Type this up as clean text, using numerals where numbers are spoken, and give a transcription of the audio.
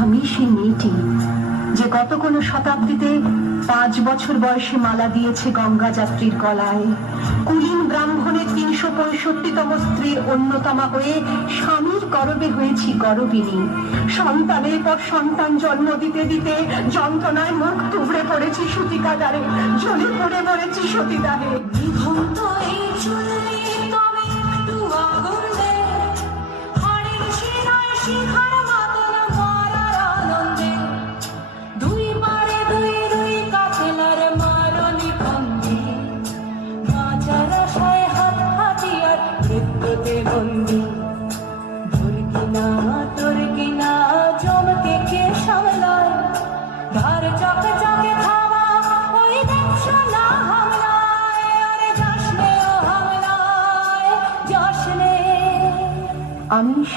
আমি সেই মেয়েটি যে গত কোনো শতাব্দীতে 5 বছর বয়সে মালা দিয়েছে গঙ্গা যাত্রীর গলায়, কুলীন ব্রাহ্মণের 365তম স্ত্রীর অন্যতমা হয়ে স্বামীর গর্ভে হয়েছি গর্বিণী। সন্তানের পর সন্তান জন্ম দিতে দিতে যন্ত্রণায় মুখ তুবড়ে পড়েছি সূতিকাগারে, জ্বলে পড়ে মরেছি সতীদাহে। আমি সেই